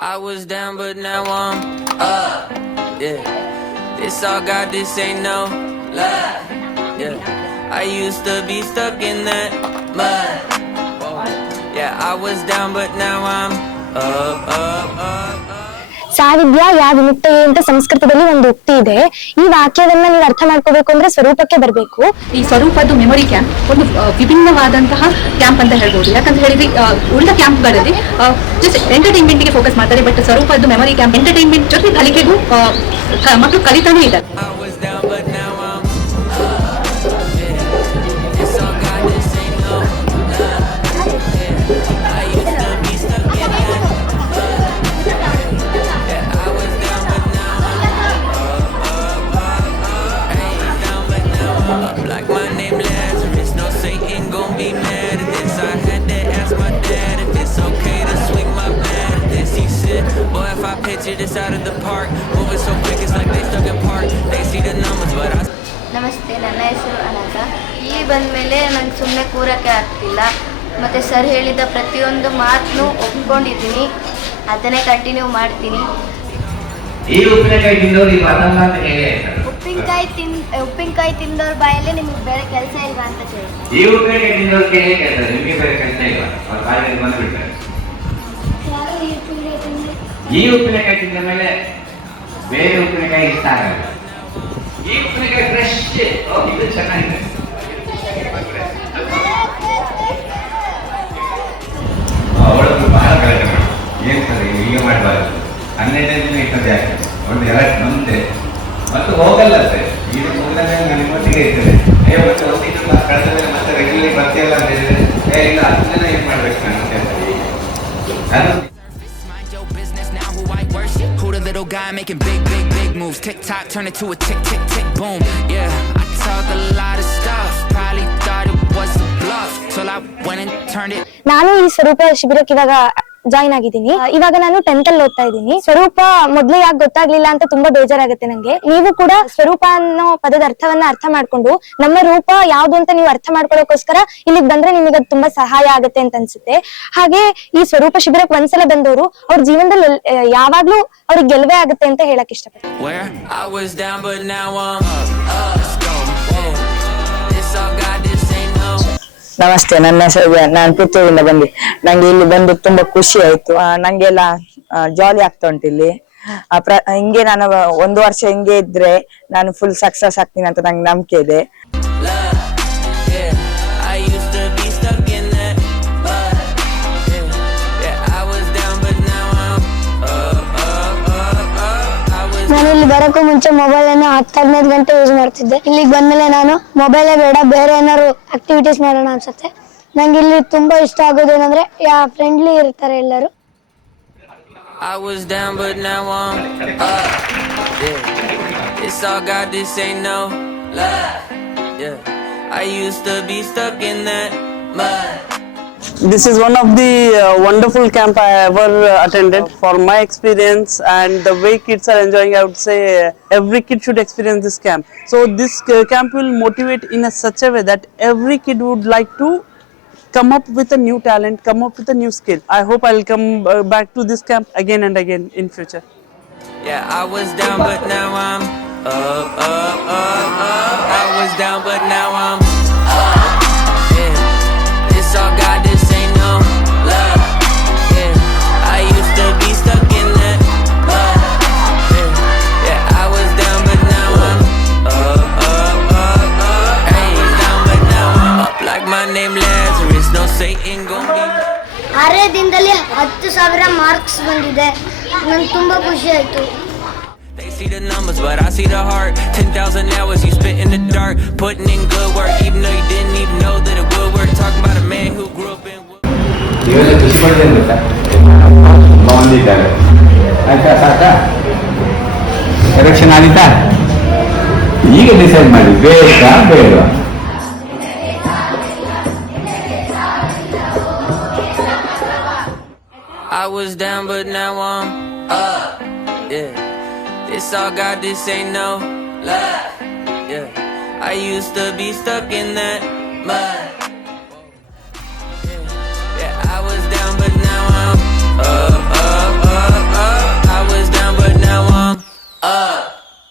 I was down, but now I'm up. Yeah, this all God, this ain't no lie. Yeah, I used to be stuck in that mud. Yeah, I was down, but now I'm up. ಸಾವಿದ್ಯ ಯಾ ವಿಮುಕ್ತಯೇ ಅಂತ ಸಂಸ್ಕೃತದಲ್ಲಿ ಒಂದು ಉಕ್ತಿ ಇದೆ. ಈ ವಾಕ್ಯವನ್ನ ನೀವು ಅರ್ಥ ಮಾಡ್ಕೋಬೇಕು ಅಂದ್ರೆ ಸ್ವರೂಪಕ್ಕೆ ಬರಬೇಕು. ಈ ಸ್ವರೂಪದ್ದು ಮೆಮೊರಿ ಕ್ಯಾಂಪ್ ಒಂದು ವಿಭಿನ್ನವಾದಂತಹ ಕ್ಯಾಂಪ್ ಅಂತ ಹೇಳ್ಬೋದು. ಯಾಕಂತ ಹೇಳಿದ್ರೆ ಉಳಿದ ಕ್ಯಾಂಪ್ಗಳಲ್ಲಿ ಜಸ್ಟ್ ಎಂಟರ್ಟೈನ್ಮೆಂಟ್ ಗೆ ಫೋಕಸ್ ಮಾಡ್ತಾರೆ, ಬಟ್ ಸ್ವರೂಪದ್ದು ಮೆಮೊರಿ ಕ್ಯಾಂಪ್ ಎಂಟರ್ಟೈನ್ಮೆಂಟ್ ಜೊತೆ ಕಲಿಕೆಗೂ ಮಕ್ಕಳು ಕಲಿತಾನೇ ಇದ್ದಾರೆ. Like my name Lazarus, no Satan gon' be mad at this. I had to ask my dad if it's okay to swing my bat at this. He said, boy, if I picture this out of the park, moving so quick it's like they stuck in park. They see the numbers, but I... ನಮಸ್ತೆ, ನನ್ನ ಹೆಸರು ಅನಘ. ಇಲ್ಲಿ ಬಂದಮೇಲೆ ನಂಗೆ ಸುಮ್ಮನೆ ಕೂರಕ್ಕೆ ಆಗ್ತಿಲ್ಲ. ಮತ್ತು ಸರ್ ಹೇಳಿದ ಪ್ರತಿಯೊಂದು ಮಾತನ್ನು ಒಪ್ಕೊಂಡಿದ್ದೀನಿ, ಅದನ್ನೇ ಕಂಟಿನ್ಯೂ ಮಾಡ್ತೀನಿ. ಈ ಉಪ್ಪಿನಕಾಯಿ ತಿಂದವರು ಈ ಮಾತನ್ನ ಅಂತ ಹೇಳಿ ಉಪ್ಪಿನಕಾಯಿ ತಿಂದವ್ರ ಬಾಯಲ್ಲಿ ನಿಮ್ಗೆ ಬೇರೆ ಕೆಲಸ ಇಲ್ವಾ ಅಂತ ಕೇಳಿ. ಈ ಉಪ್ಪಿನಕಾಯಿ ತಿಂದವ್ರ ಕೇಳಿ ಕೆಲಸ, ನಿಮಗೆ ಬೇರೆ ಕೆಲಸ ಇಲ್ವಾ? ಅವ್ರ ಬಾಯಲ್ಲಿ ಬಂದ್ಬಿಡ್ತಾರೆ. ಈ ಉಪ್ಪಿನಕಾಯಿ ತಿಂದ ಮೇಲೆ ಬೇರೆ ಉಪ್ಪಿನಕಾಯಿ ಇಷ್ಟ ಆಗಲ್ಲ. ಈ ಉಪ್ಪಿನಕಾಯಿ ಫ್ರೆಶ್, ಇದು ಚೆನ್ನಾಗಿದೆ. ಅವಳನ್ನು ಬಹಳ ಗಲಾಟೆ ಮಾಡಿ ಏನ್ ಸರ್ ಈಗ ಮಾಡಬಾರ್ದು, 12 ದಿನ ಇರ್ತದೆ, ಯಾಕೆ ಒಂದು ಎರಡು ಬಂದೆ ಮತ್ತು ಹೋಗಲ್ಲ ಸರ್. ಈಗ ಹೋಗಲ್ಲ ನಿಮ್ಮೊಟ್ಟಿಗೆ ಇರ್ತದೆ. ಮತ್ತೆ ಹೋಗಿದ್ದು ಕಳೆದ ಮೇಲೆ ಮತ್ತೆ ರೆಗ್ಯುಲರ್ ಬರ್ತೀಯಲ್ಲ ಅಂತ ಹೇಳಿದ್ರೆ ಇಲ್ಲ, ಅದನ್ನೆಲ್ಲ ಏನ್ ಮಾಡ್ಬೇಕು ನಾನು. Who the little guy making big moves? TikTok turn it to a tick boom. Yeah, I talk a lot of stuff. Probably thought it was a bluff till I went and turned it. ನಾನು ಈ ಸ್ವರೂಪ ಶಿಬಿರಕ್ಕೆ ಇವಾಗ ಜಾಯಿನ್ ಆಗಿದ್ದೀನಿ. ಇವಾಗ ನಾನು 10th ಅಲ್ಲಿ ಓದ್ತಾ ಇದ್ದೀನಿ. ಸ್ವರೂಪ ಮೊದ್ಲು ಯಾಕೆ ಗೊತ್ತಾಗ್ಲಿಲ್ಲ ಅಂತ ತುಂಬಾ ಬೇಜಾರಾಗುತ್ತೆ ನಂಗೆ. ನೀವು ಕೂಡ ಸ್ವರೂಪ ಅನ್ನೋ ಪದದ ಅರ್ಥವನ್ನ ಅರ್ಥ ಮಾಡ್ಕೊಂಡು ನಮ್ಮ ರೂಪ ಯಾವ್ದು ಅಂತ ನೀವು ಅರ್ಥ ಮಾಡ್ಕೊಳ್ಳೋಕೋಸ್ಕರ ಇಲ್ಲಿಗೆ ಬಂದ್ರೆ ನಿಮಗೆ ಅದು ತುಂಬಾ ಸಹಾಯ ಆಗುತ್ತೆ ಅಂತ ಅನ್ಸುತ್ತೆ. ಹಾಗೆ ಈ ಸ್ವರೂಪ ಶಿಬಿರಕ್ಕೆ ಒಂದ್ಸಲ ಬಂದವರು ಅವ್ರ ಜೀವನದಲ್ಲಿ ಯಾವಾಗ್ಲೂ ಅವ್ರಿಗೆ ಗೆಲುವೇ ಆಗುತ್ತೆ ಅಂತ ಹೇಳಕ್ ಇಷ್ಟಪಡ್ತೀನಿ. ನಮಸ್ತೆ, ನನ್ನ ಹೆಸರು ನಾನು ಪುತ್ತೂರಿಂದ ಬಂದಿ. ನಂಗೆ ಇಲ್ಲಿ ಬಂದು ತುಂಬಾ ಖುಷಿ ಆಯ್ತು. ನಂಗೆಲ್ಲ ಜಾಲಿ ಆಗ್ತಾ ಉಂಟು ಇಲ್ಲಿ. ಹಿಂಗೆ ನಾನು 1 ವರ್ಷ ಹಿಂಗೆ ಇದ್ರೆ ನಾನು ಫುಲ್ ಸಕ್ಸಸ್ ಆಗ್ತೀನಿ ಅಂತ ನಂಗೆ ನಂಬಿಕೆ ಇದೆ. ನಾನು ಇಲ್ಲಿ ಬರೋಕ್ಕೂ ಮುಂಚೆ ಮೊಬೈಲ್ ಅನ್ನು 10-15 ಗಂಟೆ ಯೂಸ್ ಮಾಡ್ತಿದ್ದೆ. ಇಲ್ಲಿಗೆ ಬಂದ್ಮೇಲೆ ನಾನು ಮೊಬೈಲೇ ಬೇಡ, ಬೇರೆ ಏನಾದ್ರು ಆಕ್ಟಿವಿಟೀಸ್ ಮಾಡೋಣ ಅನ್ಸುತ್ತೆ. ನಂಗೆ ಇಲ್ಲಿ ತುಂಬಾ ಇಷ್ಟ ಆಗೋದು ಏನಂದ್ರೆ ಫ್ರೆಂಡ್ಲಿ ಇರ್ತಾರೆ ಎಲ್ಲರೂ. I was down but now I'm up. Yeah, it's all God, this ain't no lie. Yeah, I used to be stuck in that mud. This is one of the wonderful camp I ever attended. For my experience and the way kids are enjoying, I would say every kid should experience this camp. So this camp will motivate in such a way that every kid would like to come up with a new talent, come up with a new skill. I hope I'll come back to this camp again and again in future. Yeah, I was down but now I'm up. I was down but now I'm up. Yeah, it's all God, this ain't no love. Yeah, I used to be stuck in that mud. Yeah, I was down but now I'm up. I was down but now I'm up. Like my name Lazarus, no Satan gon' be. 6 ದಿನದಲ್ಲಿ 10,000 ಮಾರ್ಕ್ಸ್ ಬಂದಿದೆ. ನಂಗೆ ತುಂಬಾ ಖುಷಿ ಆಯ್ತು. They see the numbers, but I see the heart. 10,000 hours you spent in the dark, putting in good work, even though you didn't even know that it would work. Talking about a man who grew up in. ಇವೆಲ್ಲ ಖುಷಿ ಪಡ್ತೇನೆ ಬಂದಿದ್ದಾರೆ. ಆಯ್ತಾ, ಸಾಕಾ? ಎಲೆಕ್ಷನ್ ಆದಿತಾ? ಈಗ ಡಿಸೈಡ್ ಮಾಡಿ, ಬೇಕಾ ಬೇಡವಾ? I was down but now I'm up. Yeah, this all God, this ain't no lie. Yeah, I used to be stuck in that mud.